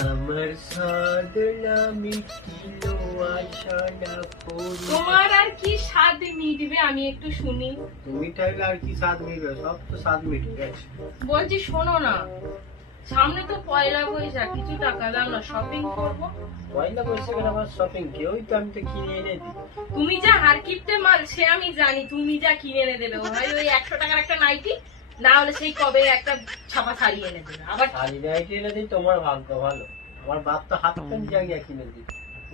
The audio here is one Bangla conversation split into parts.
আমার সাধনা মিটিলো আশা না করি। তোমার আর কি স্বাদ মিটবে আমি একটু শুনি। তুমি চাইলে আর কি স্বাদ মিটবে? সব তো স্বাদ মিটে গেছে। বলছি শোনো না, সামনে তো পয়লা বৈশাখ, কিছু টাকা দাও না, শপিং করবো। পয়লা বৈশাখের আমার শপিং কেউই তো, আমি তো কিনে এনে দিই। তুমি যা হারকিপ্টে মাল সে আমি জানি, তুমি যা কিনে এনে দেবে ভাই ওই 100 টাকার একটা নাইটি, না হলে সেই কবে একটা ছাপা শাড়ি এনে দেবে। আবার শাড়ি নাইটি এনে দিই, তোমার ভাগ্য ভালো। আমার বাপ তো হাত প্যান্ট জায়গা কিনে দিই,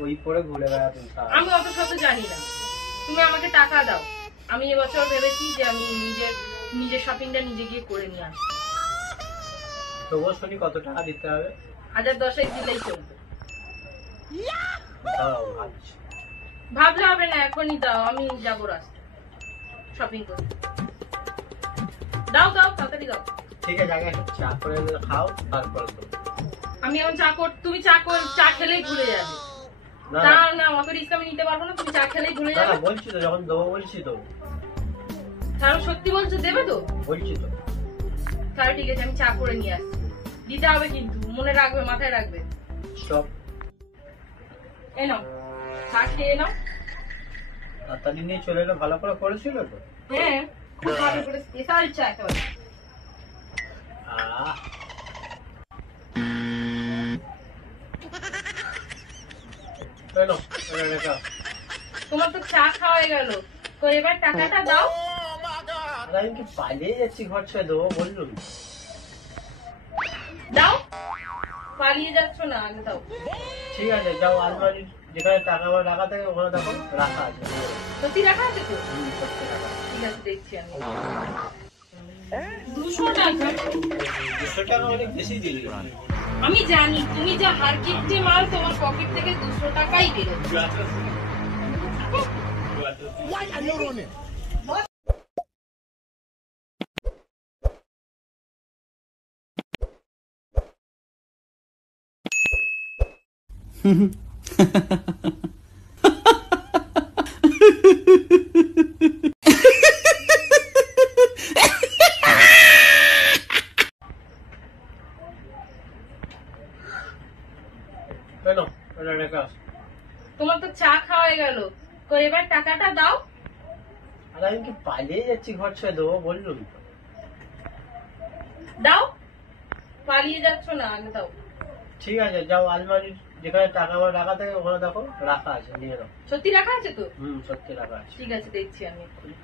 ওই পরে ঘুরে বেড়াতেন। আমি অত শত জানি না, তুমি আমাকে টাকা দাও। আমি এবছর ভেবেছি যে আমি নিজের শপিংটা নিজে গিয়ে করে নিয়ে আসবো। তবুও শুনি কত টাকা দিতে হবে? 1010 দিলেই চলবে। দাও ভাবছি। ভাবলে হবে না, এখনই দাও, আমি যাবো রাস্তায় শপিং করতে। দাও দাও, তাড়াতাড়ি দাও। ঠিক আছে, আগে একটা চা করে খাও, তারপর আমি এখন তুমি চা খেলেই ভুলে যাবে। না না, অত রিস্ক আমি নিতে পারবো না, তুমি চা খেলেই ভুলে যাবে। বলছি তো, যখন দেবো বলছি তো। তাহলে সত্যি বলছো দেবে তো? বলছি তো। তাহলে ঠিক আছে, আমি চা করে নিয়ে আসছি। দিতে হবে কিন্তু, মনে রাখবে, মাথায় রাখবে। সব এ নাও, চা খেয়ে নাও। তাড়াতাড়ি নিয়ে চলে এলো, ভালো করে করেছিল তো। হ্যাঁ, খুব ভালো করে স্পেশাল চা একেবারে। তোমার তো চা খাওয়া হয়ে গেল, তো এবার টাকাটা দাও। আমি কি পালিয়ে যাচ্ছি ঘর ছেড়ে দেবো বললুম? দাও, পালিয়ে যাচ্ছ না, আগে দাও। ঠিক আছে, যাও আলমারি যেখানে টাকা আমার রাখা থাকে ওখানে দেখো রাখা আছে। সত্যি রাখা আছে তো? সত্যি রাখা। ঠিক আছে, দেখছি আমি। 200 টাকা? 200 টাকা অনেক বেশি দিলি। আমি জানি তুমি যা হারকিপ্টে মাল, তোমার পকেট থেকে 200 টাকাই বেরোবে। তোমার তো চা খাওয়া হয়ে গেল, তো এবার টাকাটা দাও। আর আমি কি পালিয়ে যাচ্ছি ঘর ছেড়ে দেবো বললুম? দাও, পালিয়ে যাচ্ছ না, আগে দাও। ঠিক আছে, যাও আলমারি যেখানে টাকা আমার রাখা থাকে ওখানে দেখো রাখা আছে, নিয়ে নাও। সত্যি রাখা আছে তো? সত্যি রাখা আছে। ঠিক আছে, দেখছি আমি এক্ষুনি।